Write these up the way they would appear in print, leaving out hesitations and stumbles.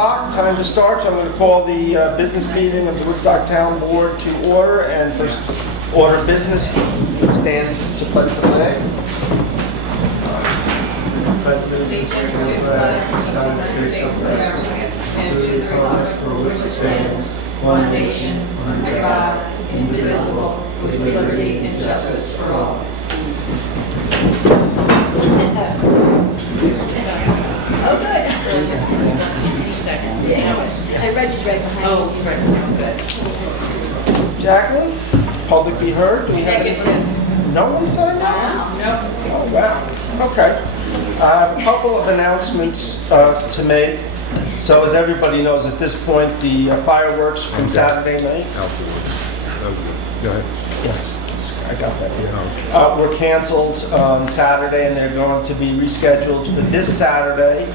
o'clock, time to start. So I'm going to call the business meeting of the Woodstock Town Board to order. And first order of business, stand to pledge the flag. Allegiance to the flag of the United States of America and to the republic for which it stands, one nation, under God, indivisible, with liberty and justice for all. Oh, good. And Reggie's right behind you. Oh, he's right. Good. Jacqueline, public be heard. Do we have any? Negative. No one signed up? No. Oh, wow. Okay. I have a couple of announcements to make. So as everybody knows at this point, the fireworks from Saturday night. Go ahead. Yes, I got that here. Were canceled on Saturday, and they're going to be rescheduled for this Saturday.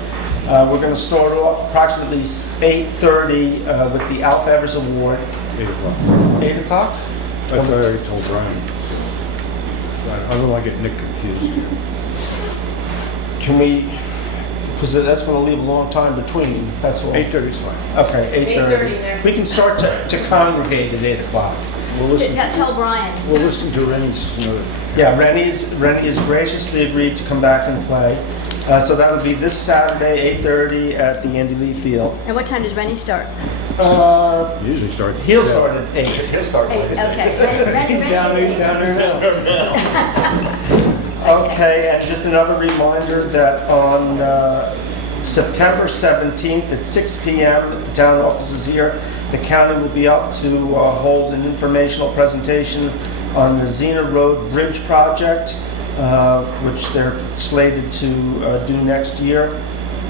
We're going to start off approximately 8:30 with the Alf Evers Award. 8 o'clock. 8 o'clock? That's what I already told Brian. I don't want to get Nick confused. Can we, because that's going to leave a long time between, that's all. 8:30 is fine. Okay, 8:30 8:30. there. We can start to congregate at 8 o'clock. We'll Tell Brian. We'll listen to Rennie's note. Yeah, Rennie has graciously agreed to come back and play. So that'll be this Saturday, 8:30 at the Andy Lee Field. And what time does Rennie start? Usually start. He'll start at 8. Eight, okay. He's down there now. Okay, and just another reminder that on September 17th at 6 p.m. at the town offices here, the county will be up to hold an informational presentation on the Xena Road Bridge project, which they're slated to do next year.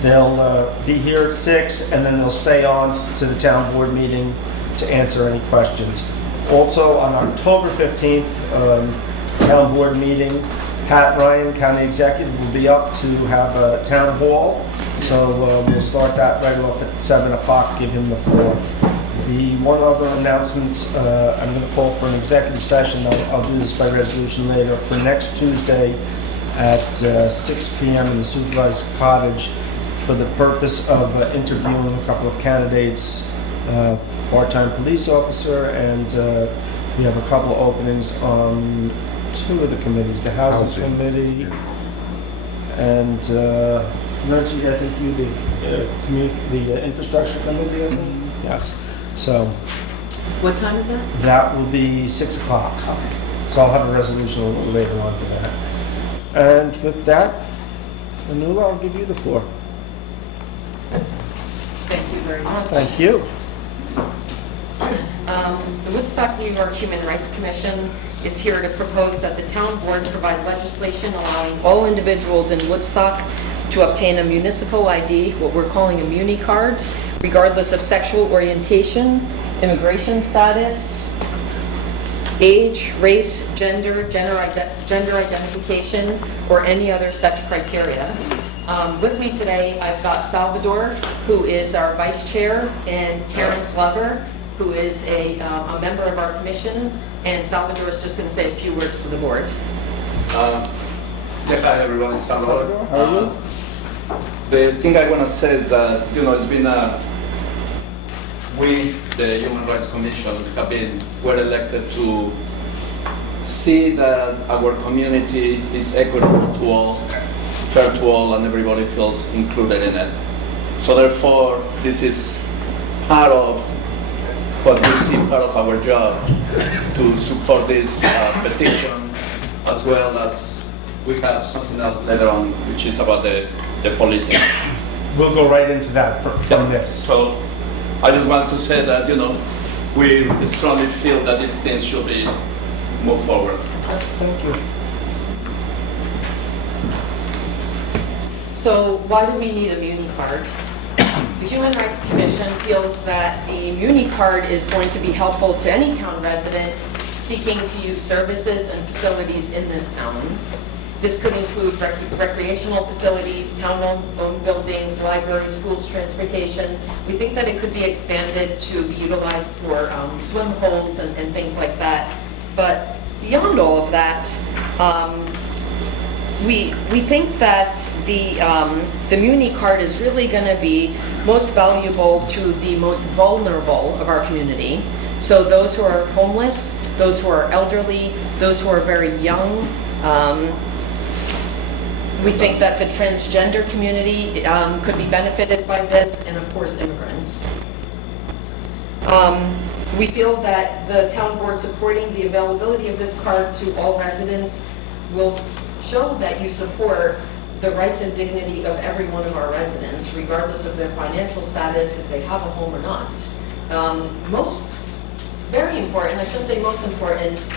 They'll be here at 6, and then they'll stay on to the town board meeting to answer any questions. Also, on October 15th, town board meeting, Pat Ryan, County Executive, will be up to have a town hall. So we'll start that right off at 7 o'clock, give him the floor. The one other announcement, I'm going to call for an executive session. I'll do this by resolution later, for next Tuesday at 6 p.m. in the Supervisor's Cottage for the purpose of interviewing a couple of candidates, part-time police officer, and we have a couple of openings on 2 of the committees, the Housing Committee and Reggie, I think you, the Infrastructure Committee, I think? Yes. So What time is that? that will be 6 o'clock. So I'll have a resolution a little later on for that. And with that, Anula, I'll give you the floor. Thank you very much. Thank you. The Woodstock, New York Human Rights Commission is here to propose that the town board provide legislation allowing all individuals in Woodstock to obtain a municipal ID, what we're calling a Muni card, regardless of sexual orientation, immigration status, age, race, gender identification, or any other such criteria. With me today, I've got Salvador, who is our vice chair, and Karen Slover, who is a member of our commission, and Salvador is just going to say a few words to the board. Yeah, hi everyone, it's Salvador. How are you? The thing I want to say is that, it's been we, the Human Rights Commission, were elected to see that our community is equitable to all, fair to all, and everybody feels included in it. So therefore, this is part of what we see part of our job, to support this petition, as well as we have something else later on, which is about the policing. We'll go right into that from this. So I just want to say that, we strongly feel that these things should be moved forward. Thank you. So why do we need a Muni card? The Human Rights Commission feels that a Muni card is going to be helpful to any town resident seeking to use services and facilities in this town. This could include recreational facilities, town-owned buildings, libraries, schools, transportation. We think that it could be expanded to be utilized for swim holes and things like that. But beyond all of that, We think that the Muni card is really going to be most valuable to the most vulnerable of our community. So those who are homeless, those who are elderly, those who are very young. We think that the transgender community could be benefited by this, and of course immigrants. We feel that the town board supporting the availability of this card to all residents will show that you support the rights and dignity of every one of our residents, regardless of their financial status, if they have a home or not. Very important, I shouldn't say most important,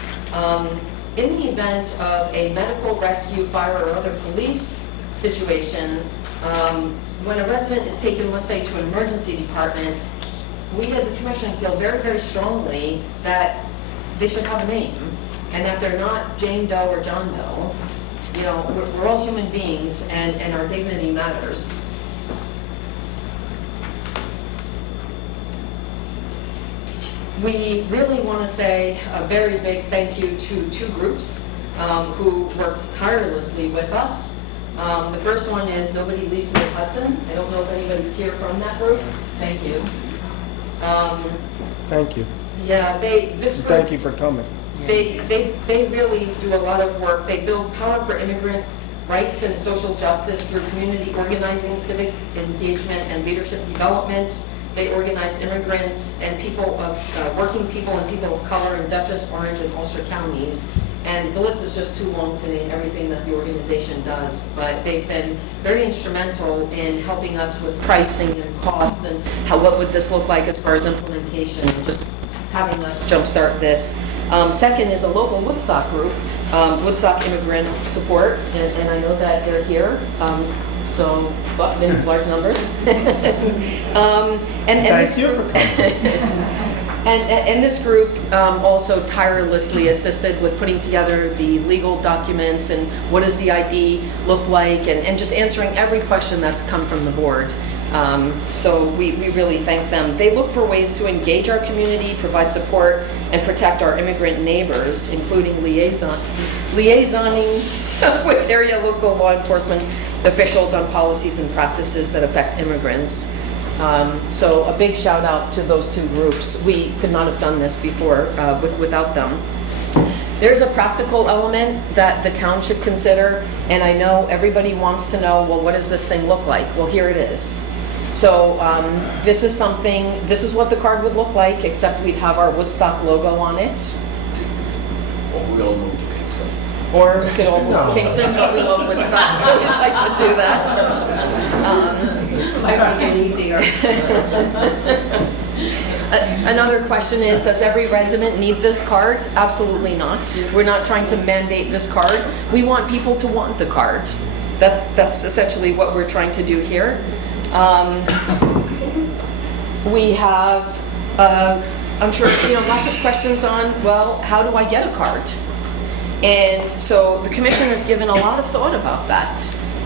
in the event of a medical, rescue, fire, or other police situation, when a resident is taken, let's say, to an emergency department, we as a commission feel very, very strongly that they should have a name, and that they're not Jane Doe or John Doe. You know, we're all human beings, and our dignity matters. We really want to say a very big thank you to two groups who worked tirelessly with us. The first one is Nobody Leaves New Hudson. I don't know if anybody's here from that group. Thank you. Thank you. Yeah, this group, Thank you for coming. they really do a lot of work. They build power for immigrant rights and social justice through community organizing, civic engagement, and leadership development. They organize immigrants and people of working people and people of color in Dutchess, Orange, and Ulster counties. And the list is just too long to name everything that the organization does, but they've been very instrumental in helping us with pricing and costs and what would this look like as far as implementation, and just having us jumpstart this. Second is a local Woodstock group, Woodstock Immigrant Support, and I know that they're here. So, but in large numbers. Thank you for coming. And this group also tirelessly assisted with putting together the legal documents and what does the ID look like, and just answering every question that's come from the board. So we really thank them. They look for ways to engage our community, provide support, and protect our immigrant neighbors, including liaisoning with area local law enforcement officials on policies and practices that affect immigrants. So a big shout out to those two groups. We could not have done this before without them. There's a practical element that the town should consider, and I know everybody wants to know, well, what does this thing look like? Well, here it is. So this is what the card would look like, except we'd have our Woodstock logo on it. Or we all move to Kingston. Or we could all move to Kingston, but we love Woodstock, so we'd like to do that. Might make it easier. Another question is, does every resident need this card? Absolutely not. We're not trying to mandate this card. We want people to want the card. That's essentially what we're trying to do here. We have, I'm sure, lots of questions on, well, how do I get a card? And so the commission has given a lot of thought about that.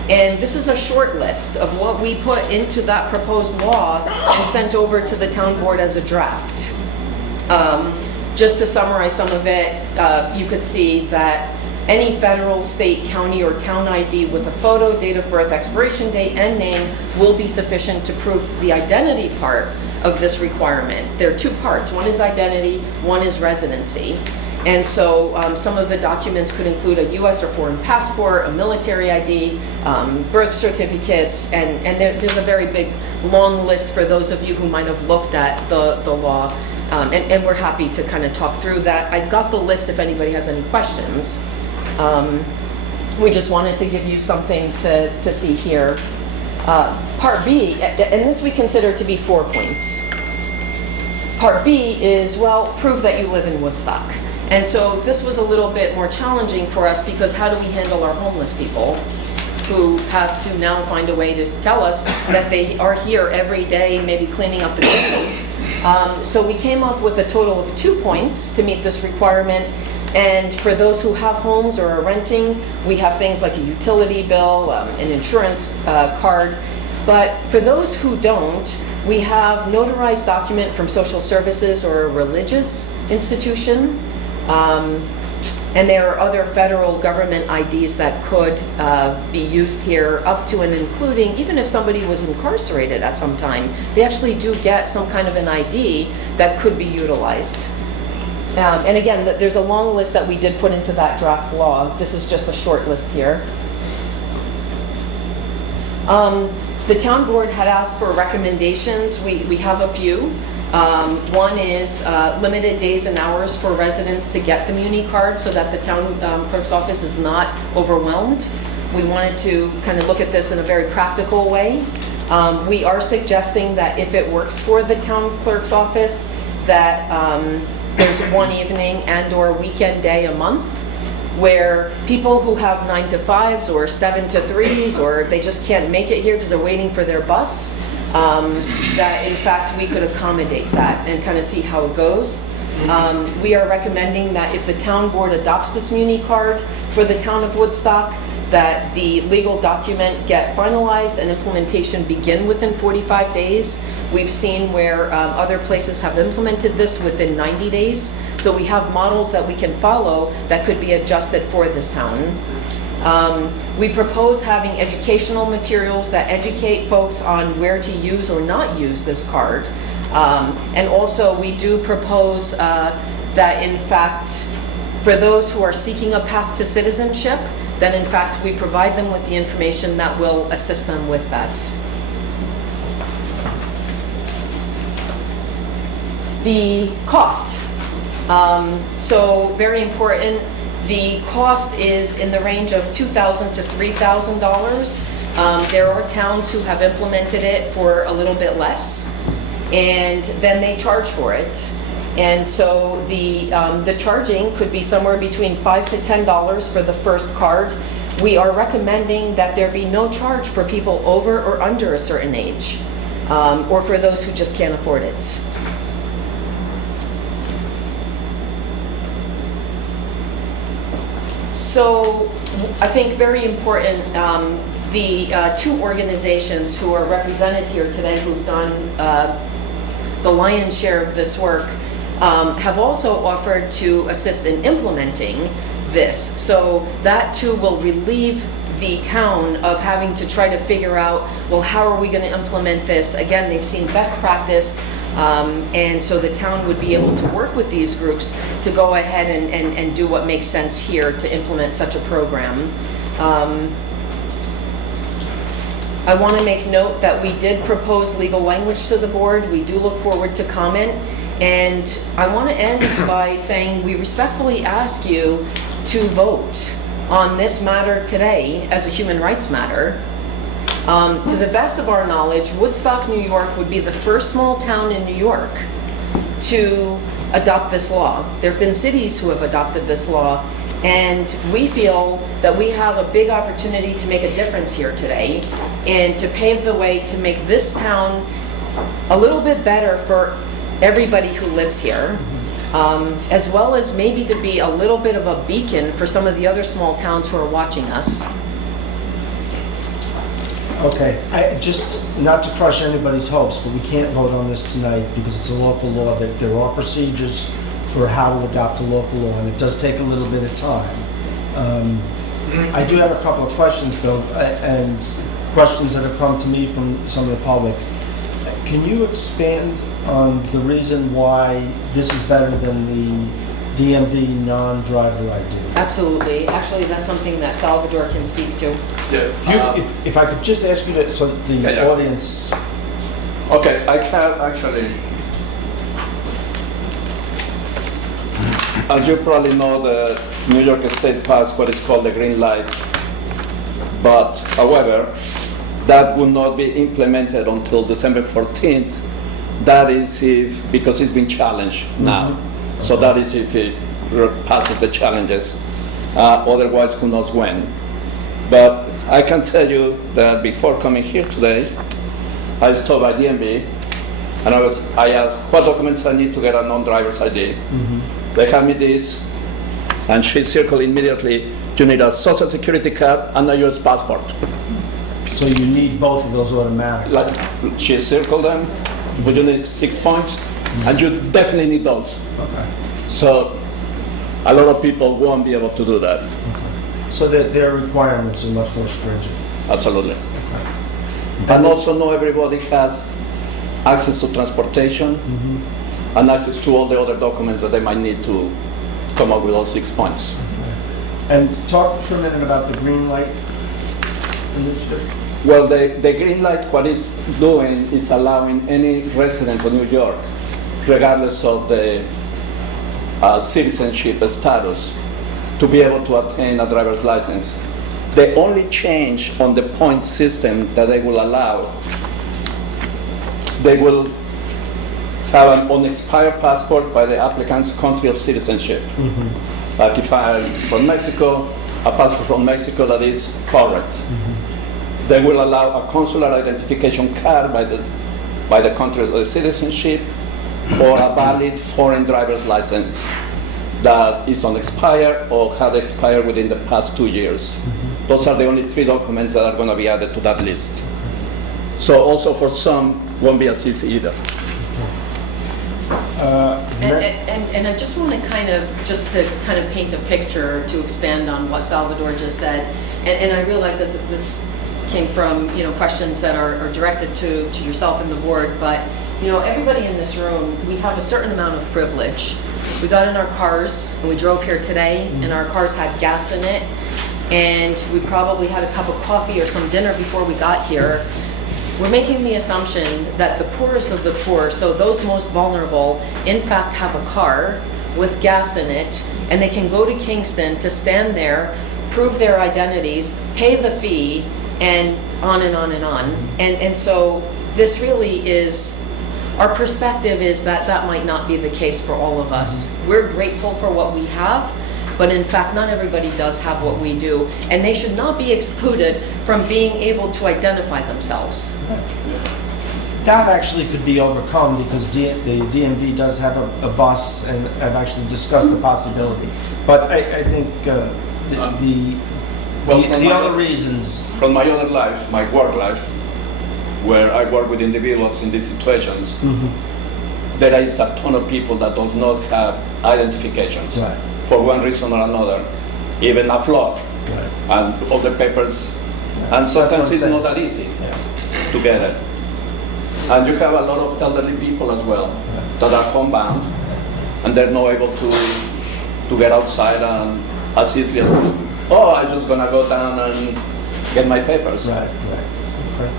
And this is a short list of what we put into that proposed law and sent over to the town board as a draft. Just to summarize some of it, you could see that any federal, state, county, or town ID with a photo, date of birth, expiration date, and name will be sufficient to prove the identity part of this requirement. There are two parts. One is identity, one is residency. And so some of the documents could include a U.S. or foreign passport, a military ID, birth certificates, and there's a very big, long list for those of you who might have looked at the law. And we're happy to kind of talk through that. I've got the list if anybody has any questions. We just wanted to give you something to see here. Part B, and this we consider to be 4 points. Part B is, well, prove that you live in Woodstock. And so this was a little bit more challenging for us, because how do we handle our homeless people who have to now find a way to tell us that they are here every day, maybe cleaning up the kitchen? So we came up with a total of 2 points to meet this requirement. And for those who have homes or are renting, we have things like a utility bill, an insurance card. But for those who don't, we have notarized document from social services or a religious institution. And there are other federal government IDs that could be used here, up to and including, even if somebody was incarcerated at some time, they actually do get some kind of an ID that could be utilized. And again, there's a long list that we did put into that draft law. This is just a short list here. The town board had asked for recommendations. We have a few. One is limited days and hours for residents to get the Muni card so that the town clerk's office is not overwhelmed. We wanted to kind of look at this in a very practical way. We are suggesting that if it works for the town clerk's office, that there's one evening and/or weekend day a month where people who have 9 to 5s or 7 to 3s, or they just can't make it here because they're waiting for their bus, that in fact we could accommodate that and kind of see how it goes. We are recommending that if the town board adopts this Muni card for the town of Woodstock, that the legal document get finalized and implementation begin within 45 days. We've seen where other places have implemented this within 90 days. So we have models that we can follow that could be adjusted for this town. We propose having educational materials that educate folks on where to use or not use this card. And also we do propose that in fact, for those who are seeking a path to citizenship, then in fact we provide them with the information that will assist them with that. The cost. So very important. The cost is in the range of $2,000 to $3,000. There are towns who have implemented it for a little bit less, and then they charge for it. And so the charging could be somewhere between $5 to $10 for the first card. We are recommending that there be no charge for people over or under a certain age, or for those who just can't afford it. So I think very important, the two organizations who are represented here today who've done the lion's share of this work have also offered to assist in implementing this. So that too will relieve the town of having to try to figure out, well, how are we going to implement this? Again, they've seen best practice, and so the town would be able to work with these groups to go ahead and do what makes sense here to implement such a program. I want to make note that we did propose legal language to the board. We do look forward to comment. And I want to end by saying we respectfully ask you to vote on this matter today as a human rights matter. To the best of our knowledge, Woodstock, New York would be the first small town in New York to adopt this law. There have been cities who have adopted this law, and we feel that we have a big opportunity to make a difference here today and to pave the way to make this town a little bit better for everybody who lives here, as well as maybe to be a little bit of a beacon for some of the other small towns who are watching us. Okay, just not to crush anybody's hopes, but we can't vote on this tonight because it's a local law. That there are procedures for how to adopt a local law, and it does take a little bit of time. I do have a couple of questions though, and questions that have come to me from some of the public. Can you expand on the reason why this is better than the DMV non-driver ID? Absolutely. Actually, that's something that Salvador can speak to. Yeah. If I could just ask you that, so the Yeah. audience. Okay, I can actually. As you probably know, the New York State passed what is called the green light. But, however, that will not be implemented until December 14th. That is because it's been challenged now. So that is if it passes the challenges. Otherwise, who knows when. But I can tell you that before coming here today, I stopped by DMV and I asked what documents I need to get a non-driver's ID. They hand me this, and she circled immediately, you need a social security card and a US passport. So you need both of those automatically. Like she circled them, but you need 6 points, and you definitely need those. Okay. So a lot of people won't be able to do that. So that their requirements are much more stringent. Absolutely. And also not everybody has access to transportation and access to all the other documents that they might need to come up with all 6 points. And talk for a minute about the green light initiative. Well, the green light, what it's doing is allowing any resident of New York, regardless of the citizenship status, to be able to obtain a driver's license. The only change on the point system that they will allow, they will have an unexpired passport by the applicant's country of citizenship. Like if I'm from Mexico, a passport from Mexico that is current. They will allow a consular identification card by the country of the citizenship, or a valid foreign driver's license that is unexpired or had expired within the past 2 years. Those are the only 3 documents that are going to be added to that list. So also for some, won't be as easy either. And I just want to kind of paint a picture to expand on what Salvador just said. And I realize that this came from, questions that are directed to yourself and the board, but, everybody in this room, we have a certain amount of privilege. We got in our cars and we drove here today, and our cars had gas in it, and we probably had a cup of coffee or some dinner before we got here. We're making the assumption that the poorest of the poor, so those most vulnerable, in fact have a car with gas in it, and they can go to Kingston to stand there, prove their identities, pay the fee, and on and on and on. And so this really is, our perspective is that that might not be the case for all of us. We're grateful for what we have, but in fact, not everybody does have what we do, and they should not be excluded from being able to identify themselves. That actually could be overcome because the DMV does have a bus, and I've actually discussed the possibility. But I think the other reasons. From my other life, my work life, where I work with individuals in these situations, there is a ton of people that does not have identifications. Right. For one reason or another, even a flaw, and all the papers, and sometimes it's not that easy to get it. And you have a lot of elderly people as well that are homebound, and they're not able to get outside and as easily as, I'm just gonna go down and get my papers. Right. Okay.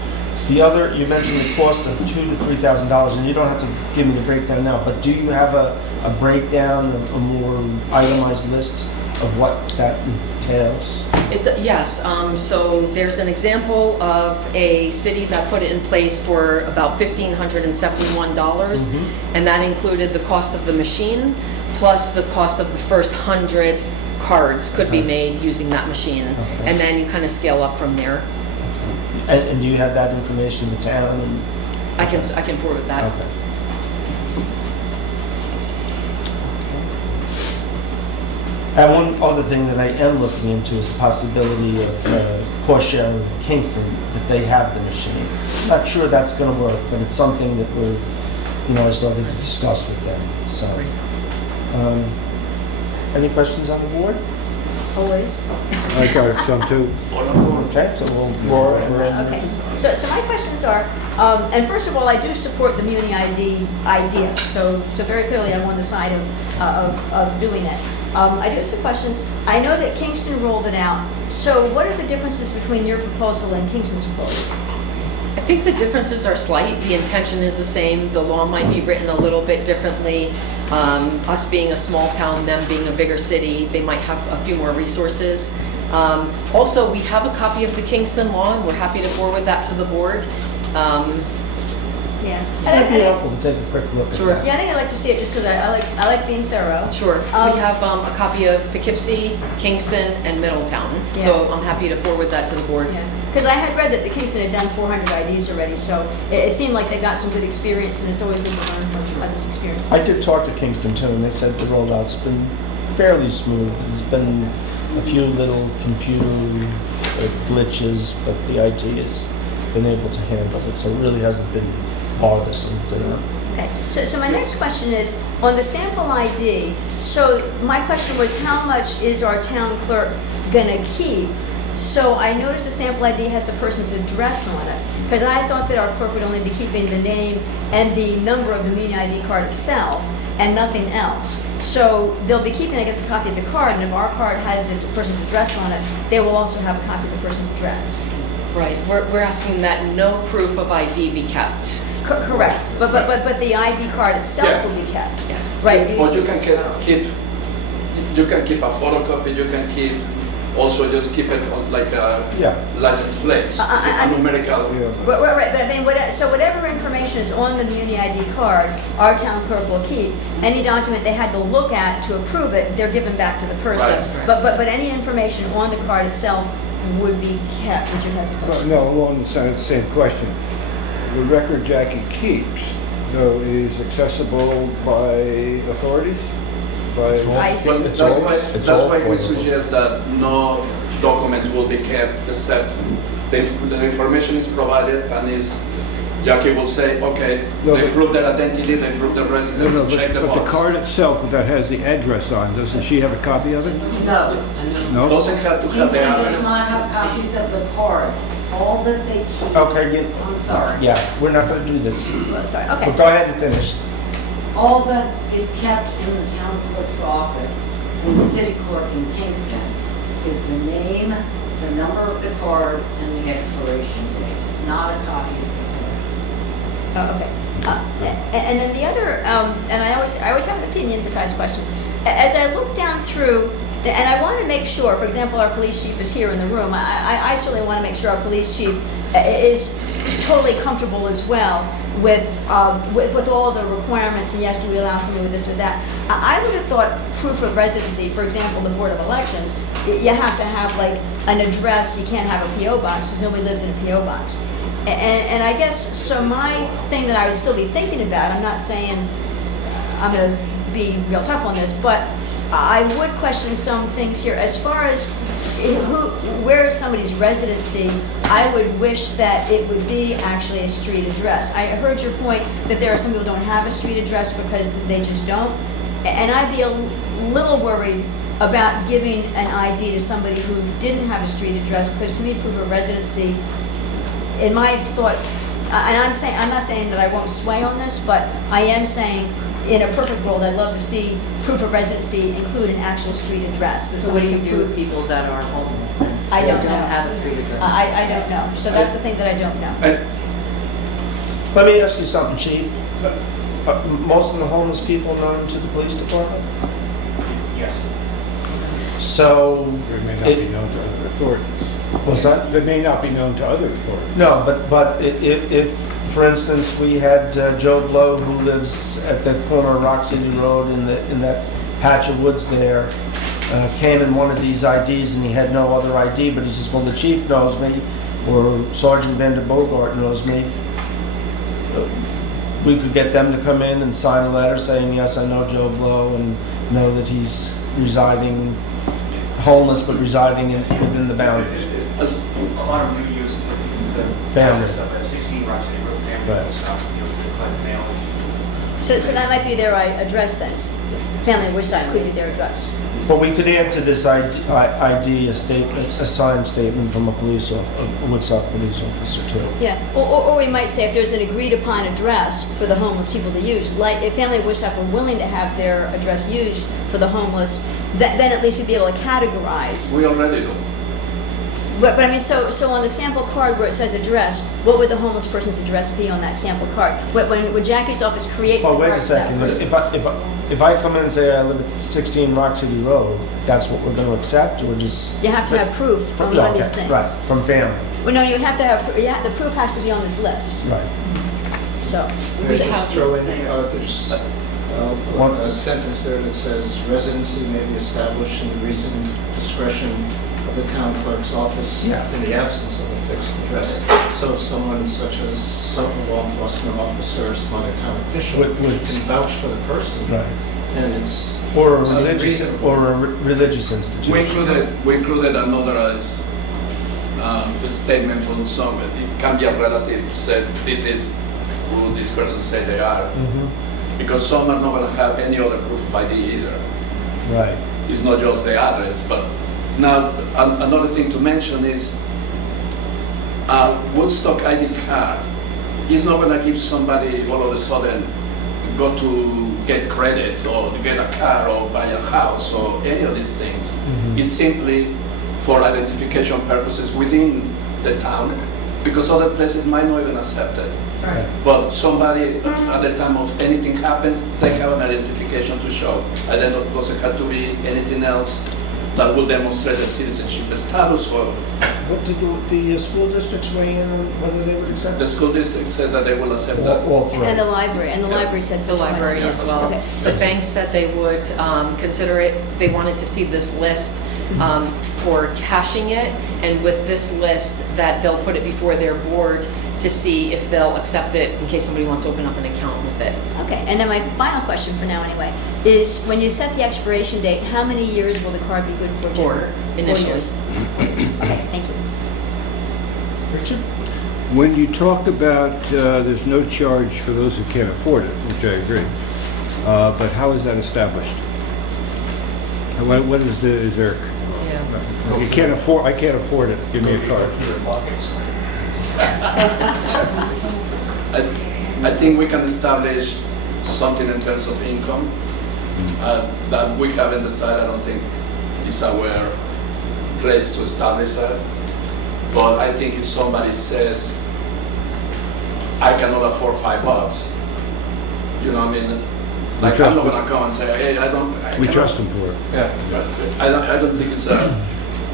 The other, you mentioned the cost of $2,000 to $3,000, and you don't have to give me the breakdown now, but do you have a breakdown, a more itemized list of what that entails? Yes, so there's an example of a city that put it in place for about $1,571, and that included the cost of the machine, plus the cost of the first 100 cards could be made using that machine, and then you kind of scale up from there. And do you have that information in the town? I can forward that. Okay. And one other thing that I am looking into is the possibility of cost sharing with Kingston, that they have the machine. Not sure that's going to work, but it's something that we're, starting to discuss with them. So, any questions on the board? Always. I got some too. Okay, so we'll roar. Okay, so my questions are, and first of all, I do support the Muni ID idea, so very clearly I'm on the side of doing it. I do have some questions. I know that Kingston rolled it out, so what are the differences between your proposal and Kingston's proposal? I think the differences are slight. The intention is the same. The law might be written a little bit differently. Us being a small town, them being a bigger city, they might have a few more resources. Also, we have a copy of the Kingston law, and we're happy to forward that to the board. Yeah. It'd be helpful to take a quick look at Sure. that. Yeah, I think I'd like to see it just because I like being thorough. Sure. We have a copy of Poughkeepsie, Kingston, and Middletown. So I'm happy to forward that to the board. Because I had read that the Kingston had done 400 IDs already, so it seemed like they got some good experience, and it's always good to learn from others' experience. I did talk to Kingston too, and they said the rollout's been fairly smooth. There's been a few little computer glitches, but the IT has been able to handle it, so it really hasn't been bothersome to them. Okay, so my next question is, on the sample ID, so my question was, how much is our town clerk gonna keep? So I noticed the sample ID has the person's address on it, because I thought that our clerk would only be keeping the name and the number of the Muni ID card itself, and nothing else. So they'll be keeping, I guess, a copy of the card, and if our card has the person's address on it, they will also have a copy of the person's address. Right, we're asking that no proof of ID be kept. Correct, but the ID card itself Yeah. will be kept. Yes. Right. Or you can keep a photocopy, you can keep, also just keep it on like a Yeah. license plate, a numerical. Right, but I mean, so whatever information is on the Muni ID card, our town clerk will keep. Any document they had to look at to approve it, they're given back to the person. Right. That's But any information on the card itself would be kept. Richard has a question. No, along the same question. The record Jackie keeps, though, is accessible by authorities? By I see. Well, It's that's all- why, it's that's all why we portable. suggest that no documents will be kept except the information is provided and is, Jackie will say, okay, No, they but- prove their identity, they prove their No, residence, no, and check the but the box. card itself that has the address on, doesn't she have a copy of it? No, No? Doesn't have to have the Kingston does address. not have copies of the card. All that they keep, Okay, I'm sorry, yeah, we're not gonna do this. Well, sorry, But okay. go ahead and finish. all that is kept in the town clerk's office, in the city clerk in Kingston, is the name, the number of the card, and the expiration date, not a copy of the card. Oh, okay. And then the other, and I always have an opinion besides questions. As I look down through, and I want to make sure, for example, our police chief is here in the room. I certainly want to make sure our police chief is totally comfortable as well with all of the requirements, and yes, do we allow somebody with this or that? I would have thought proof of residency, for example, the Board of Elections, you have to have like an address, you can't have a PO box, because nobody lives in a PO box. And I guess, so my thing that I would still be thinking about, I'm not saying I'm gonna be real tough on this, but I would question some things here. As far as where is somebody's residency, I would wish that it would be actually a street address. I heard your point that there are some people who don't have a street address because they just don't. And I'd be a little worried about giving an ID to somebody who didn't have a street address, because to me, proof of residency, in my thought, and I'm not saying that I won't sway on this, but I am saying, in a perfect world, I'd love to see proof of residency include an actual street address. That So what do you somebody do can with prove. people that are homeless then? I They don't know. have a street address? I don't know. So that's the thing that I don't know. And Let me ask you something, chief. Most of the homeless people known to the police department? Yes. So, It may not be known to other authorities. what's that? It may not be known to other authorities. No, but if, for instance, we had Joe Blow, who lives at the corner of Rock City Road in that patch of woods there, came in one of these IDs and he had no other ID, but he says, well, the chief knows me, or Sergeant Vander Bogart knows me. We could get them to come in and sign a letter saying, yes, I know Joe Blow and know that he's residing, homeless, but residing within the boundaries. as- A lot of them use the Family. stuff at 16 Rock City Road, family Right. and stuff, you know, to collect mail. So that might be their address then. Family of which side could be their address. But we could add to this ID a statement, a signed statement from a Woodstock police officer too. Yeah, or we might say if there's an agreed upon address for the homeless people to use, like if Family of Woodstock were willing to have their address used for the homeless, then at least you'd be able to categorize. we already do. But I mean, so on the sample card where it says address, what would the homeless person's address be on that sample card? When Jackie's office creates the Oh, card wait a for that second, person. if I come in and say I live at 16 Rock City Road, that's what we're gonna accept, or just? You have to have proof from one of Okay, these things. Right, from family, Well, no, you have to have, the proof has to be on this list, right. so. Can I just throw in, there's a sentence there that says residency may be established in the reasoned discretion of the town clerk's office Yeah. in the absence of a fixed address. So if someone such as some law enforcement officer or some other town official Would- can vouch for the person, Right. then it's, Or a So it's religious, reasonable. or a religious institution. We included another as the statement from some, it can be a relative said, this is who this person say they are. Mhm. because some are not gonna have any other proof of ID either. Right. It's not just the address, but now another thing to mention is a Woodstock ID card is not gonna give somebody all of a sudden go to get credit or to get a car or buy a house or any of these things. It's simply for identification purposes within the town, because other places might not even accept it. Right. But somebody at the time of anything happens, they have an identification to show. And then it doesn't have to be anything else that will demonstrate the citizenship status. Or What did the school districts weigh in on whether they would accept the it? school district said that they will accept that. All three. And the library said The so. library as well. Okay. The bank said they would consider it, they wanted to see this list for cashing it, and with this list, that they'll put it before their board to see if they'll accept it in case somebody wants to open up an account with it. Okay, and then my final question for now anyway, is when you set the expiration date, how many years will the card be good for? For initially. 4 years. Okay, thank you. Richard? When you talk about there's no charge for those who can't afford it, which I agree, but how is that established? What is there, Yeah. you can't afford, I can't afford it, give me a card. I think we can establish something in terms of income that we haven't decided. I don't think it's our place to establish that. But I think if somebody says, I cannot afford $5, you know what I mean? Like, I'm not gonna come and say, hey, I We cannot- trust them for it. Yeah, but I don't think it's a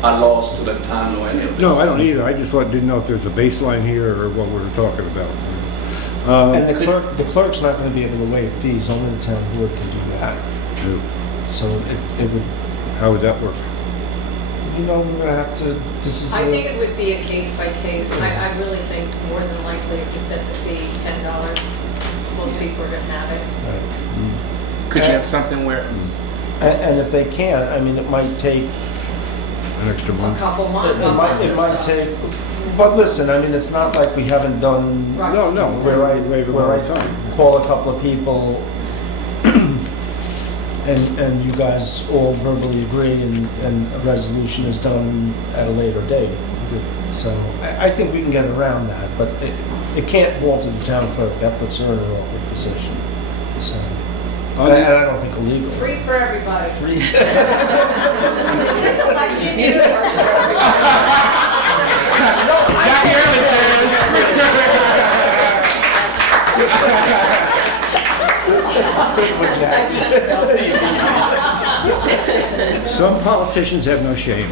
loss to the town or any of this. No, I don't either, I just didn't know if there's a baseline here or what we're talking about. And the clerk's not going to be able to waive fees, only the town board can do that. So it would, How would that work? we're going to have to, this is I think a, it would be a case by case. I really think more than likely if you set the fee $10, most people are gonna have it. Could you have something where, and if they can't, I mean, it might take, An extra A month? couple months. it might take, but listen, I mean, it's not like we haven't done, No, where I, waive it where all I the time. call a couple of people and you guys all verbally agree and a resolution is done at a later date. So I think we can get around that, but it can't fall to the town clerk. That puts her in an awkward position. So, and I don't think illegal. Free for everybody. Free. It's just election year. Jackie Some politicians have no shame.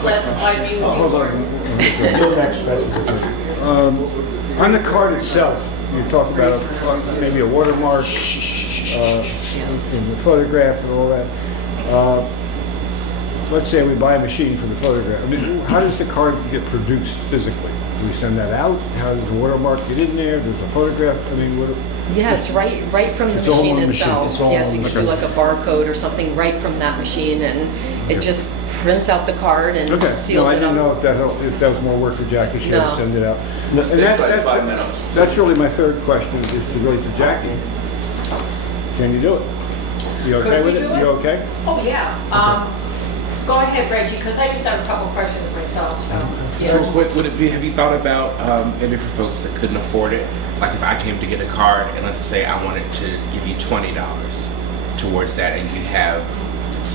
Classified music. Hold on. You're next, Reggie. On the card itself, you talk about maybe a watermark in the photograph and all that. Let's say we buy a machine for the photograph. I mean, how does the card get produced physically? Do we send that out? How does the watermark get in there? There's a photograph? I mean, what? Yeah, it's right from the It's all machine on the machine. itself. It's all Yes, on you the can do like a barcode or something right from that machine, and it just prints out the card and Okay, no, seals I it didn't know up. if that was more work for Jackie, she had to No. send it out. No, And It's like 5 minutes. that's really my third question, is to really to Jackie. Can you do it? You okay Could we with it? do it? You okay? Oh, yeah. Go ahead, Reggie, because I just have a couple questions myself, so. So would it be, have you thought about maybe for folks that couldn't afford it, like if I came to get a card and let's say I wanted to give you $20 towards that and you have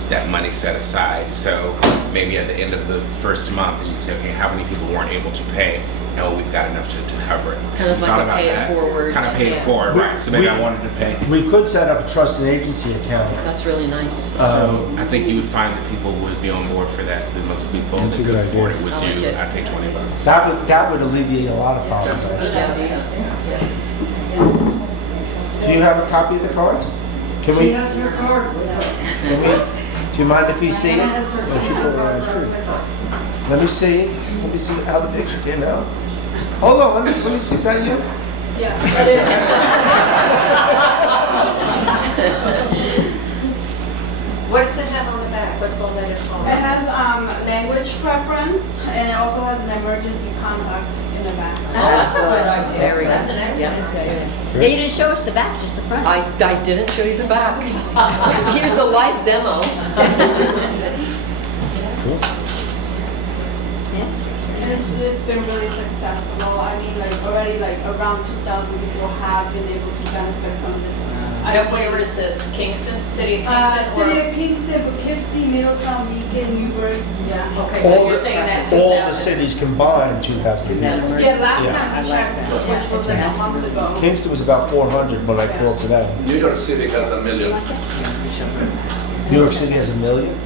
that money set aside, so maybe at the end of the first month you say, okay, how many people weren't able to pay? No, we've got enough to cover it. Kind of You like thought a about pay it that? forward. Kind of pay it Yeah. forward, right, so maybe I We- wanted to pay. We could set up a trust and agency account. That's really nice. So I think you would find that people would be on board for that. That most people That's that a could good afford idea. it would I like do. it. I'd pay $20. That would alleviate a lot of problems, actually. Do you have a copy of the card? Can we? has her card with her. Can we? Do you mind if we see it? Let me see. Let me see how the picture came out. Hold on. Let me see. Is that you? What does it have on the back? What's all that is on? It has language preference, and it also has an emergency contact in the back. Oh, that's a good idea. Very That's an excellent, that's good. Yeah, you didn't show us the back, just the front. I didn't show you the back. Here's the live demo. And it's been really successful. I mean, like already like around 2,000 people have been able to benefit from this. And where is this? Kingston? City of Kingston? City or- of Kingston, Poughkeepsie, Middletown, Beacon, Newburgh, yeah. Okay, so you're saying that 2,000. All the cities combined, 2,000 people. Yeah, last Yeah. time we checked, which was like a month ago. Kingston was about 400 when I called today. New York City has 1 million. New York City has 1 million?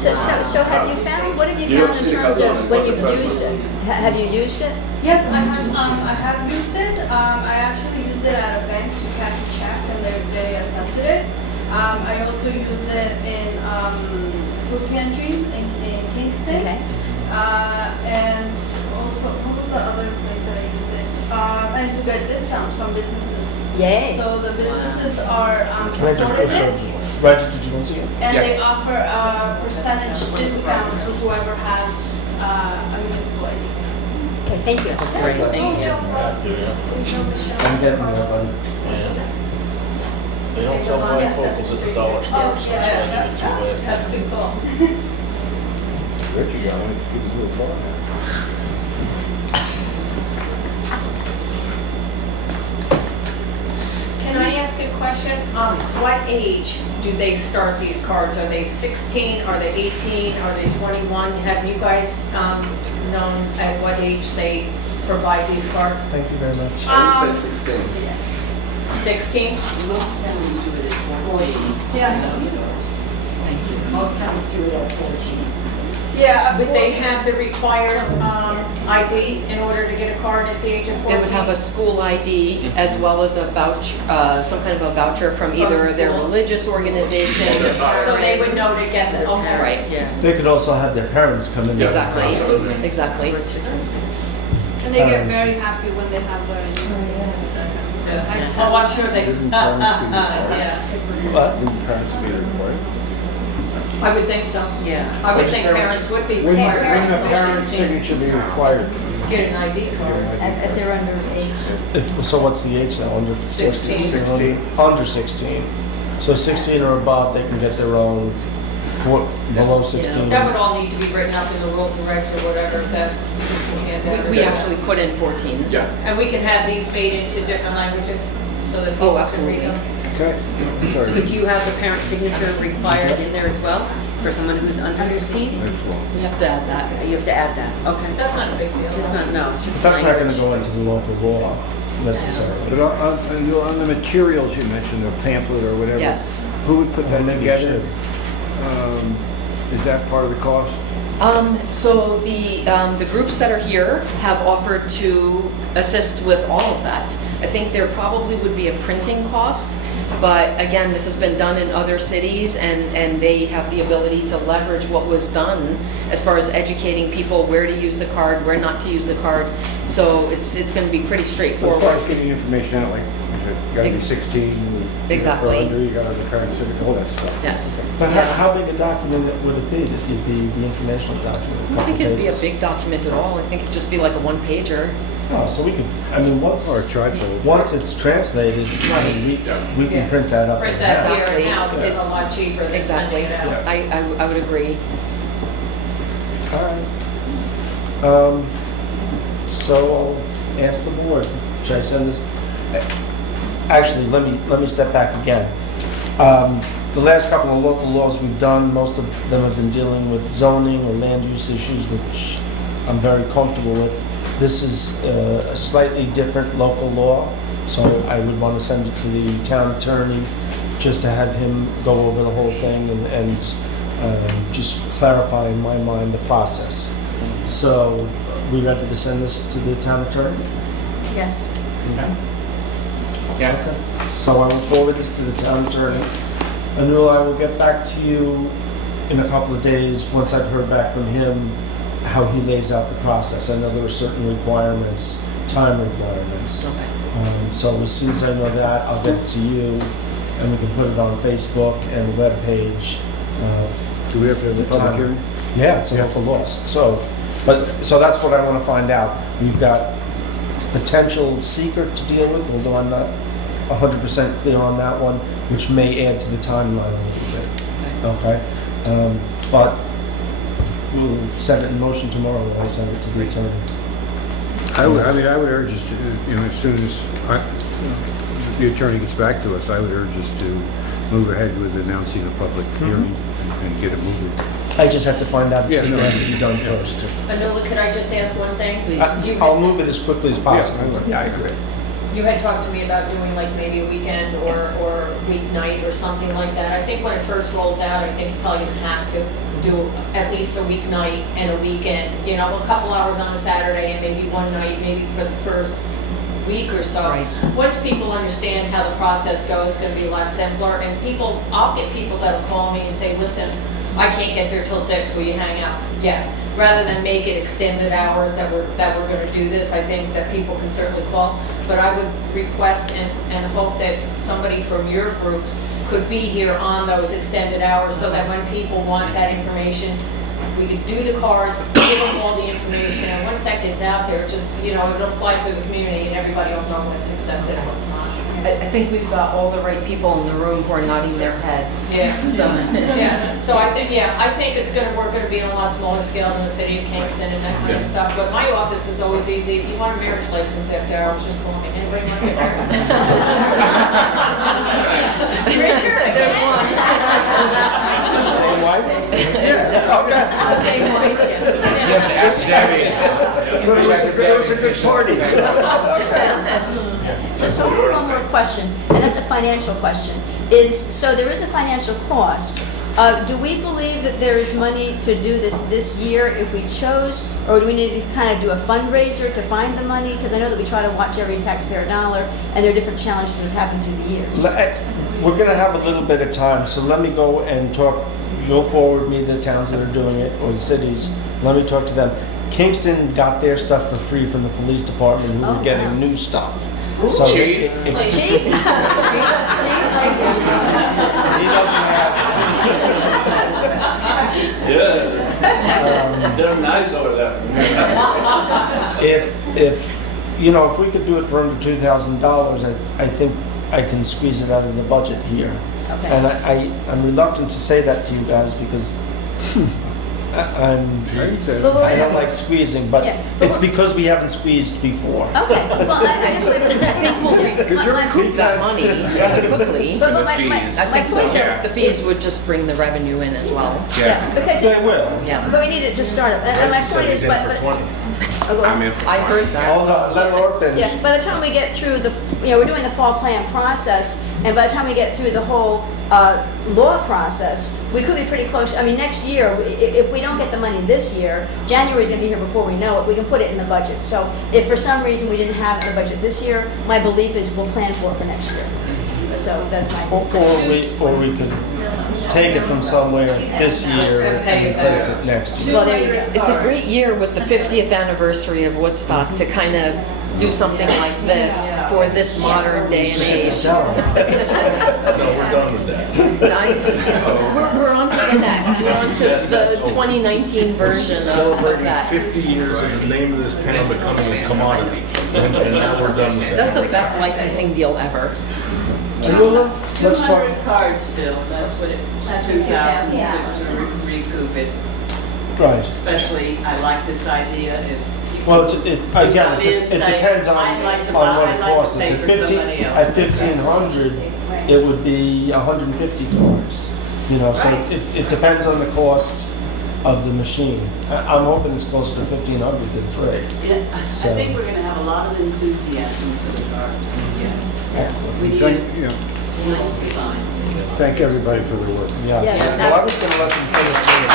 So have you found, what have you New York found in City terms has one, of it's when not the you've first used one. it? Have you used it? Yes, I have used it. I actually used it at a bank to cash a check and they accepted it. I also used it in food pantries in Kingston. Okay. And also, what was the other place that I used it? And to get discounts from businesses. Yay. So the businesses are supported it. Roger, did you want to see it? And they Yes. offer a percentage discount to whoever has a municipal ID. Okay, thank you. Great, thank you. I'm getting there, buddy. They don't sell bifocals at the dollar store, so it's only the 2 ways. That's too cool. Richie got one, he's a little bar. Can I ask a question? What age do they start these cards? Are they 16? Are they 18? Are they 21? Have you guys known at what age they provide these cards? Thank you very much. I would say 16. 16? Most towns do it at 14. Yeah. Most towns do it at 14. Yeah. Would they have the required ID in order to get a card at the age of 14? They would have a school ID as well as a vouch, some kind of a voucher from either their school. religious organization. So they would know to get it, okay. Right, yeah. They could also have their parents come in. Yeah. Exactly, Absolutely. exactly. And they get very happy when they have their Oh, I'm sure they, Didn't parents be required? yeah, What? Didn't parents be required? I would think so. Yeah. I would think parents would be Wouldn't required a to parent's 16. signature be required? Get an ID card. If they're under age. So what's the age now? Under 16. 16? Under 16. So 16 or above, they can get their own, below 16. That would all need to be written up in the rules and regs or whatever that we hand We out. actually put in 14. Yeah. And we can have these made into different languages so that people can read them. Okay, sorry. But do you have the parent signature required in there as well, for someone who's under 16? Next one. We have to add that. You have to add that, okay. That's not a big deal. It's not, no, it's just That's not going language. to go into the local law necessarily. But on the materials you mentioned, a pamphlet or whatever. Yes. Who would put that Maybe you together? Is that part of the cost? So the groups that are here have offered to assist with all of that. I think there probably would be a printing cost, but again, this has been done in other cities and they have the ability to leverage what was done as far as educating people where to use the card, where not to use the card. So it's going to be pretty As far as straightforward. getting information out, like, you gotta be 16. Exactly. or under, You gotta have the parent civic, all that stuff. Yes. But how big a document would it be, the informational document? I don't think it'd be a big document at all. I think it'd just be like a one-pager. Oh, so we could, I mean, Or a trifold. once it's translated, I mean, we can print that up. Print and that have it. here Exactly. in-house, it's a lot cheaper than Exactly. sending it out. I would agree. All right. So I'll ask the board, should I send this? Actually, let me step back again. The last couple of local laws we've done, most of them have been dealing with zoning or land use issues, which I'm very comfortable with. This is a slightly different local law, so I would want to send it to the town attorney just to have him go over the whole thing and just clarify in my mind the process. So, we ready to send this to the town attorney? Yes. Yes. So I will forward this to the town attorney. Anul, I will get back to you in a couple of days, once I've heard back from him, how he lays out the process. I know there are certain requirements, time requirements. Okay. So as soon as I know that, I'll get it to you, and we can put it on Facebook and the webpage. Do we have to have a The public town. hearing? Yeah, it's a local law. So that's what I want to find out. We've got potential seeker to deal with, although I'm not 100% clear on that one, which may add to the timeline a little bit. Okay? But we'll set it in motion tomorrow when I send it to the attorney. I would urge us to, as soon as the attorney gets back to us, I would urge us to move ahead with announcing a public hearing and get it moving. I just have to find out if Yeah, seeker no. has to be done first. Anula, could I just ask one thing? I'll move it as quickly as possible. Yeah, I agree. You had talked to me about doing like maybe a weekend or weeknight or something like that. I think when it first rolls out, I think you probably gonna have to do at least a weeknight and a weekend, a couple hours on a Saturday and maybe one night, maybe for the first week or so. Right. Once people understand how the process goes, it's gonna be a lot simpler. And I'll get people that'll call me and say, listen, I can't get there till 6, will you hang out? Yes. Rather than make it extended hours that we're gonna do this, I think that people can certainly call. But I would request and hope that somebody from your groups could be here on those extended hours so that when people want that information, we could do the cards, give them all the information, and once that gets out there, just, it'll fly through the community and everybody will know what's accepted and what's not. I think we've got all the right people in the room who are nodding their heads. Yeah, so, So I think it's we're gonna be on a lot smaller scale than the city of Kingston and that kind of stuff. But my office is always easy. If you want a marriage license after hours, just call me. Anybody want a marriage license? Richard, there's one. Same wife? Yeah, okay. Same wife, yeah. It was a good party. So one more question, and that's a financial question. So there is a financial cost. Do we believe that there is money to do this year if we chose, or do we need to kind of do a fundraiser to find the money? Because I know that we try to watch every taxpayer dollar, and there are different challenges that have happened through the years. We're going to have a little bit of time, so let me go and talk. You'll forward me the towns that are doing it, or the cities. Let me talk to them. Kingston got their stuff for free from the police department, who were getting new stuff. So Chief? Chief? He doesn't have. They're nice over there. If we could do it for under $2,000, I think I can squeeze it out of the budget here. Okay. And I'm reluctant to say that to you guys because I don't like squeezing, but Yeah. it's because we haven't squeezed before. Okay, well, I guess I think we'll recoup that money quickly. But the my fees. point there, The fees would just bring the revenue in as well. yeah, because, They will. Yeah. but we need it to start up, and my point is, but. Oh, go ahead. I'm in for I heard $20. that. Hold on, let Laura finish. Yeah, by the time we get through we're doing the fall plan process, and by the time we get through the whole law process, we could be pretty close. I mean, next year, if we don't get the money this year, January's gonna be here before we know it, we can put it in the budget. So if for some reason we didn't have it in the budget this year, my belief is we'll plan for it for next year. So that's my. Or we could take it from somewhere this year and replace it next year. Well, there you go. It's a great year with the 50th anniversary of Woodstock to kind of do something like this for this modern day and age. No, we're done with that. We're on to the next. We're on to the 2019 version of Celebrating that. 50 years in the name of this town becoming a commodity, and now we're done with that. That's the best licensing deal ever. Tallulah, let's talk. 200 cards, Bill, that's what it, 2,000 to recoup it. Right. Especially, I like this idea if people. Well, again, come in, it say, depends on "I'd like to what buy- it I'd like to costs. pay At for 15, somebody else." at 1,500, it would be 150 cards. So Right. it depends on the cost of the machine. I'm hoping it's closer to 1,500 than free. Yeah, I So- think we're gonna have a lot of enthusiasm for the cards. Excellent. We need Thank, it nice design. thank everybody for their work. Yeah. Yes, Well, I was going to let them finish doing it.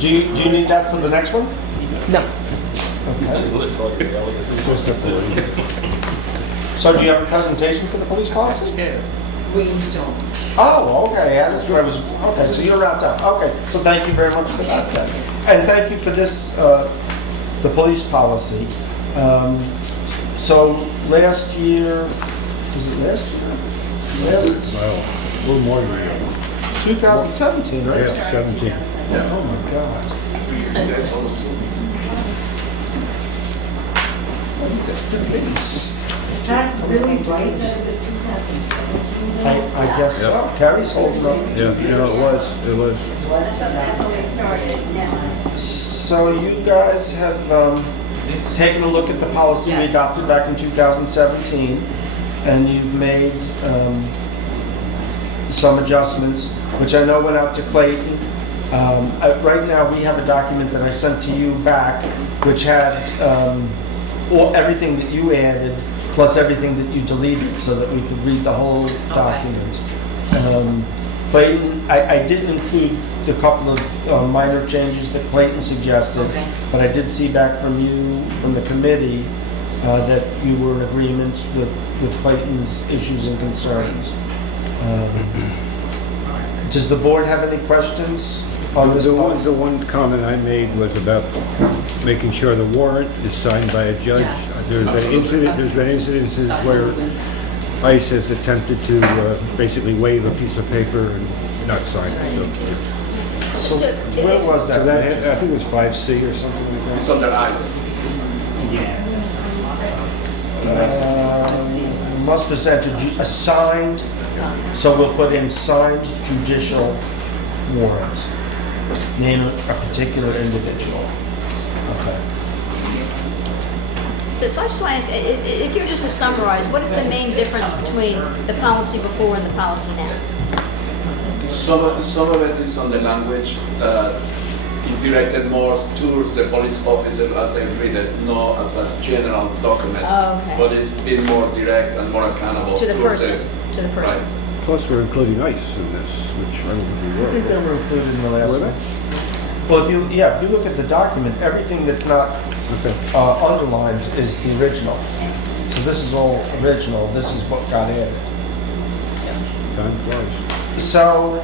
Do you need that for the next one? No. So do you have a presentation for the police policy? We don't. Oh, okay, yeah, that's where I was, okay, so you're wrapped up. Okay, so thank you very much for that then. And thank you for this, the police policy. So last year, was it last year? Last, Well, a little more than that. 2017, right? Yeah, 17. Oh my God. That's almost Is that really right that it was 2017? I guess so. Carrie's holding up. Yeah, it was. That's when we started, now. So you guys have taken a look at the policy we Yes. adopted back in 2017, and you've made some adjustments, which I know went out to Clayton. Right now, we have a document that I sent to you back, which had everything that you added, plus everything that you deleted, so that we could read the whole document. Clayton, I didn't include the couple of minor changes that Clayton suggested, Okay. but I did see back from you, from the committee, that you were in agreement with Clayton's issues and concerns. Does the board have any questions on this The policy? one comment I made was about making sure the warrant is signed by a judge. Yes. There's been incidences where ICE has attempted to basically wave a piece of paper and not sign it. So So, where was So that? that, I think it was 5C or something like that. It's on their eyes. Must present a signed, so we'll put in signed judicial warrant. Name a particular individual. Okay. So I just want to ask, if you were just to summarize, what is the main difference between the policy before and the policy now? Some of it is on the language that is directed more towards the police officer as they read it, not as a general document. Oh, okay. But it's been more direct and more accountable To the towards person, to the person. Right. Plus, we're including ICE in this, which I don't think we I think they were. were included in the last Were one. Well, if you look at the document, everything that's not Okay. underlined is the original. So this is all original, this is what got added. Time flies. So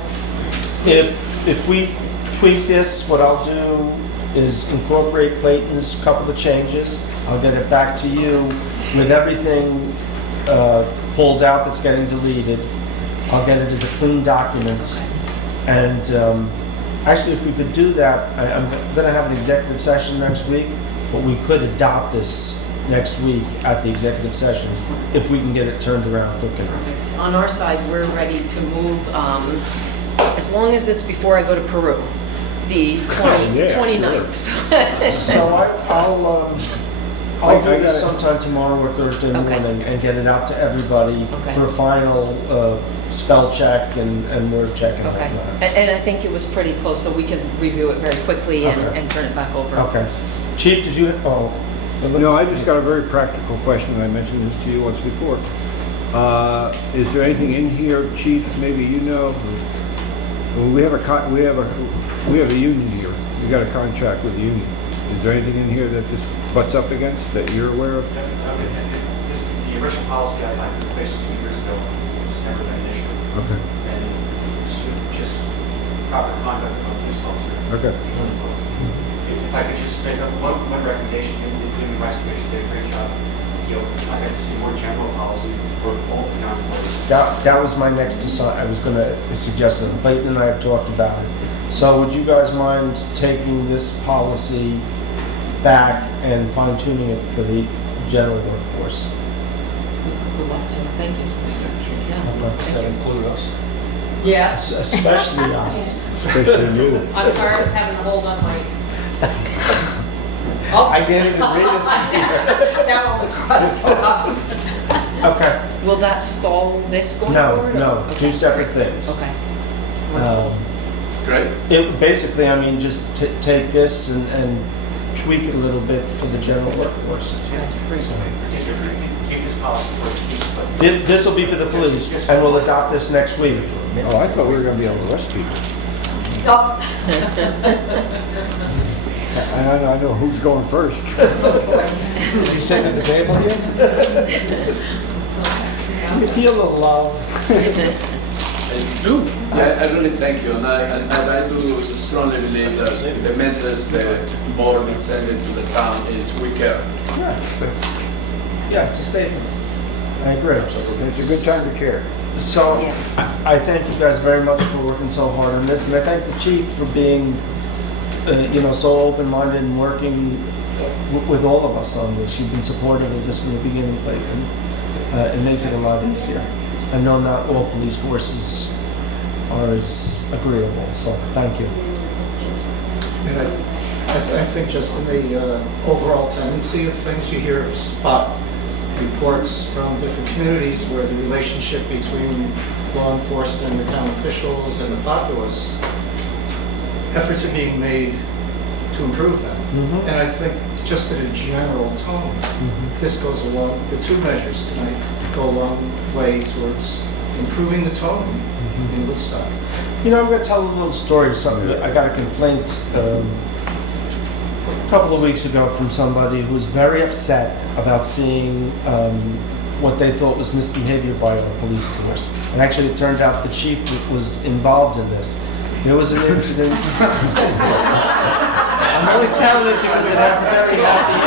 if we tweak this, what I'll do is incorporate Clayton's couple of changes. I'll get it back to you with everything pulled out that's getting deleted. I'll get it as a clean document. And actually, if we could do that, I'm going to have an executive session next week, but we could adopt this next week at the executive session if we can get it turned around quick enough. On our side, we're ready to move, as long as it's before I go to Peru, the 29th. So I'll do I this got it. sometime tomorrow or Thursday Okay. morning and get it out to everybody Okay. for a final spell check and word check and Okay, whatnot. and I think it was pretty close, so we can review it very quickly Okay. and turn it back over. Okay. Chief, did you, No, I just got a very practical question. I mentioned this to you once before. Is there anything in here, Chief, maybe you know? Well, we have a union here. We got a contract with the union. Is there anything in here that this butts up against that you're aware of? The original policy I put in place 2 years ago was never been an issue. Okay. And it's just proper conduct of a police officer. Okay. If I could just make up one recommendation, the Human Rights Commission did a great job. I'd like to see more general policy for all the non-employees. that was my next I was going to suggest it. Clayton and I have talked about it. So would you guys mind taking this policy back and fine tuning it for the general workforce? We'd love to, thank you. Does that include us? Yes. Especially us. Especially you. I'm tired of having to hold on my. I can't even read it from here. That one was crossed off. Okay. Will that stall this going No, forward? or- no, Okay. two separate things. Okay. Great. It basically, I mean, just take this and tweak it a little bit for the general workforce. Okay, great. Keep this policy for the police, but This will be for the police, and we'll adopt this next week. Oh, I thought we were gonna be able to arrest people. Oh. And I know who's going first. Is he sitting at the table here? You feel a little love. Yeah, I really thank you, and I do strongly believe that the message the board is sending to the town is we care. Yeah, it's a statement. I agree. It's a good time to care. So I thank you guys very much for working so hard on this, and I thank the chief for being, so open-minded and working with all of us on this. You've been supportive of this from the beginning, Clayton. It makes it a lot easier. I know not all police forces are as agreeable, so thank you. And I think just in the overall tendency of things, you hear spot reports from different communities where the relationship between law enforcement and the town officials and the populace, efforts are being made to improve them. Mhm. And I think just in a general tone, this goes along, the two measures tonight go a long way towards improving the tone in Woodstock. I'm going to tell a little story. I got a complaint a couple of weeks ago from somebody who was very upset about seeing what they thought was misbehavior by the police force. And actually, it turned out the chief was involved in this. There was an incident. I'm only telling it because it has a very happy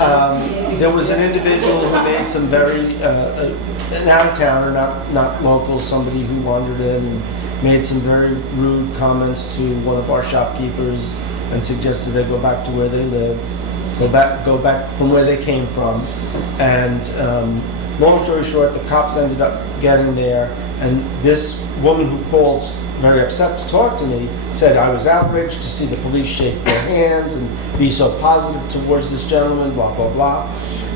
ending. There was an individual who made some very, an out-of-towner, not local, somebody who wandered in and made some very rude comments to one of our shopkeepers and suggested they go back to where they live, go back from where they came from. And long story short, the cops ended up getting there, and this woman who called very upset to talk to me said, I was outraged to see the police shake their hands and be so positive towards this gentleman, blah, blah, blah.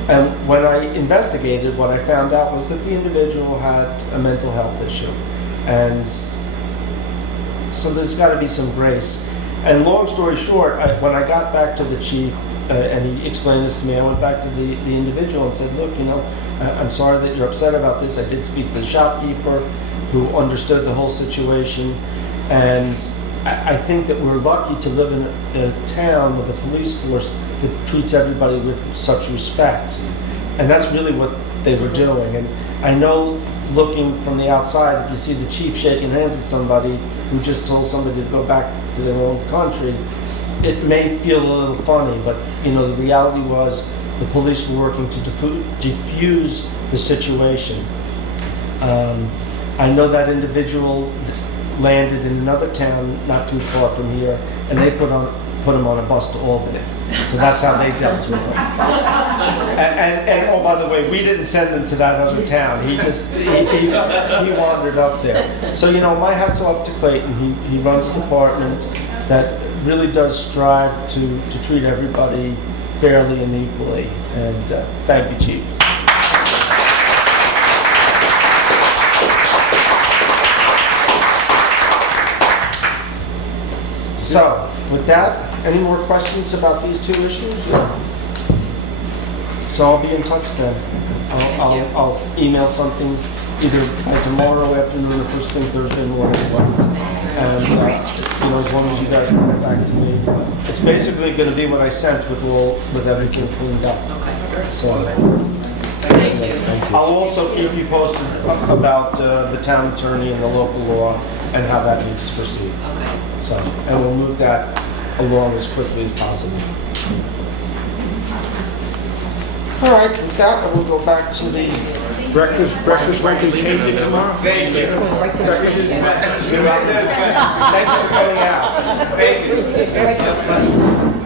And when I investigated, what I found out was that the individual had a mental health issue. And so there's got to be some grace. And long story short, when I got back to the chief and he explained this to me, I went back to the individual and said, look, I'm sorry that you're upset about this. I did speak to the shopkeeper who understood the whole situation. And I think that we're lucky to live in a town with a police force that treats everybody with such respect. And that's really what they were doing. And I know, looking from the outside, if you see the chief shaking hands with somebody who just told somebody to go back to their own country, it may feel a little funny, but the reality was the police were working to diffuse the situation. I know that individual landed in another town not too far from here, and they put him on a bus to Albany. So that's how they dealt with him. And oh, by the way, we didn't send him to that other town. He wandered up there. So my hat's off to Clayton. He runs a department that really does strive to treat everybody fairly and equally. And thank you, Chief. So, with that, any more questions about these two issues? So I'll be in touch then. I'll email something either by tomorrow afternoon or first thing Thursday morning. And as long as you guys can get back to me, it's basically going to be what I sent with everything cleaned up. So. Thank you. I'll also keep you posted about the town attorney and the local law and how that needs to proceed. So, and we'll move that along as quickly as possible. All right, with that, I will go back to the Breakfast might be changing tomorrow. Thank you. Right to the Thank you for coming out. Thank you.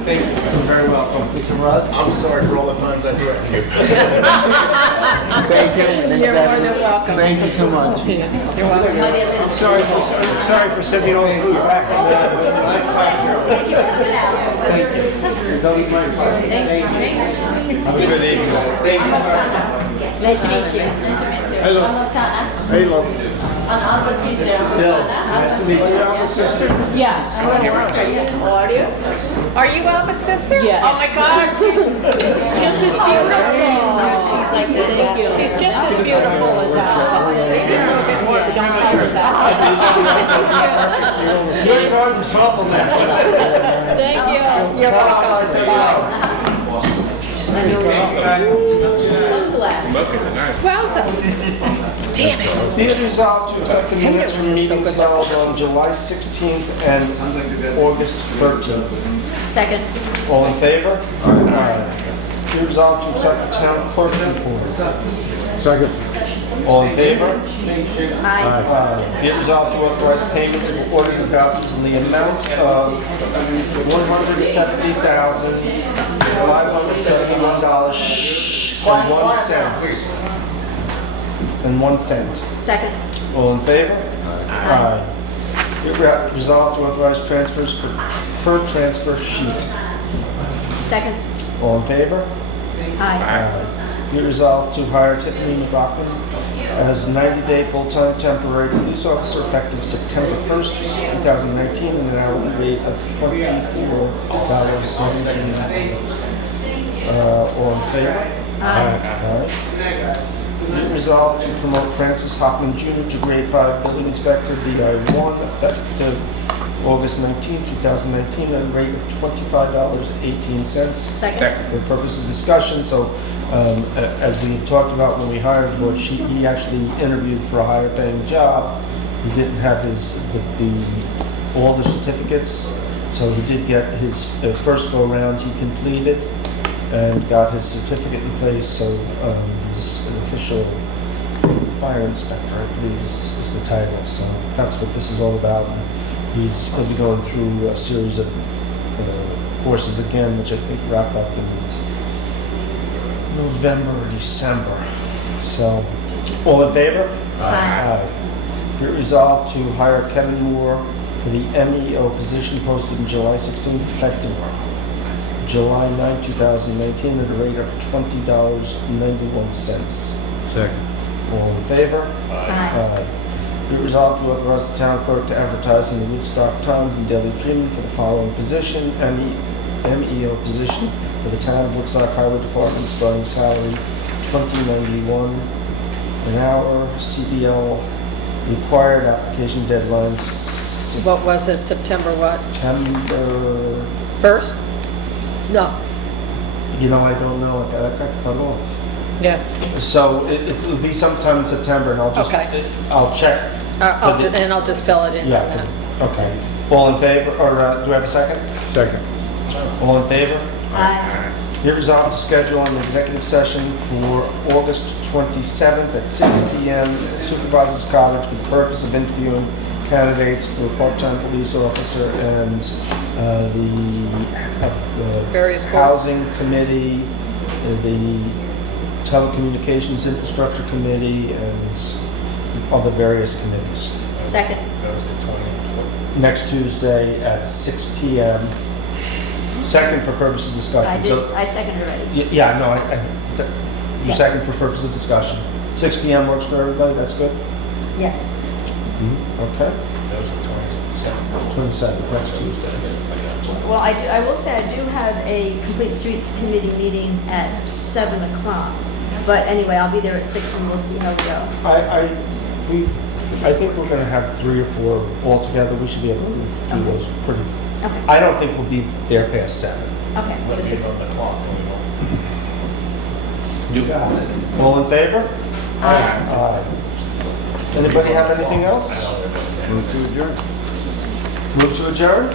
Thank you. You're very welcome. Mr. Russ? I'm sorry for all the times I threatened you. Thank you. You're more than welcome. Thank you so much. You're welcome. I'm sorry for sending all the food back. Thank you for coming out. Thank you. It's always my pleasure. Thank you. Have a good evening, guys. Thank you. Nice to meet you. Hello. Hello. An older sister. Bill, nice to meet you. Alpha sister? Yes. How are you? Are you Alba's sister? Yes. Oh my God, just as beautiful. She's like the Thank you. She's just as beautiful as Alba. Maybe a little bit more, but don't tell her that. You're starting trouble now. Thank you. You're Tell her I welcome. say hello. Smoking tonight. Wowza. Damn it. Be it resolved to accept the minutes from meetings held on July 16th and August 13th. Second. All in favor? Aye. Be resolved to accept the town clerk's report. Second. All in favor? Aye. Be it resolved to authorize payments of audited vouchers in the amount of $170,571.01. Second. All in favor? Aye. Be it resolved to authorize transfers per transfer sheet. Second. All in favor? Aye. Be resolved to hire Tiffany McLaughlin as 90-day full-time temporary police officer effective September 1st, 2019, at an hourly rate of $24.17. All in favor? Aye. Be resolved to promote Francis Hoffman Jr. to grade 5 building inspector, VI1, effective August 19, 2019, at a rate of $25.18. Second. For the purpose of discussion, so as we talked about when we hired him, he actually interviewed for a higher paying job. He didn't have all the certificates, so he did get his first go around. He completed and got his certificate in place, so he's an official fire inspector, I believe is the title. So that's what this is all about. And he's going to be going through a series of courses again, which I think wrap up in November or December. So, all in favor? Aye. Be it resolved to hire Kevin Moore for the MEO position posted in July 16th, effective July 9, 2019, at a rate of $20.91. Second. All in favor? Aye. Be it resolved to authorize the town clerk to advertise in the Woodstock Times and Daily Freeman for the following position, MEO position for the town of Woodstock Highway Department, starting salary $20.91 an hour, CDL required, application deadlines What was it, September what? September, 1st? No. you know, I don't know, I got cut off. Yeah. So it'll be sometime in September, and I'll just, Okay. I'll check. And I'll just fill it in. Yeah, okay. All in favor, or do I have a second? Second. All in favor? Aye. Be it resolved to schedule an executive session for August 27th at 6 p.m. at Supervisors College for the purpose of interviewing candidates for part-time police officer and the Various boards. Housing Committee, the Telecommunications Infrastructure Committee, and other various committees. Second. Next Tuesday at 6 p.m. Second for purpose of discussion. I seconded already. Yeah, no, you Yeah. second for purpose of discussion. 6 p.m. works for everybody, that's good? Yes. Okay. 27th, next Tuesday. Well, I will say I do have a Complete Streets Committee meeting at 7 o'clock. But anyway, I'll be there at 6 and we'll see how we go. I think we're gonna have 3 or 4 altogether. We should be able to move through those pretty. Okay. I don't think we'll be there past 7. Okay, so 6. You got it. All in favor? Aye. Anybody have anything else? Move to adjourn. Move to adjourn?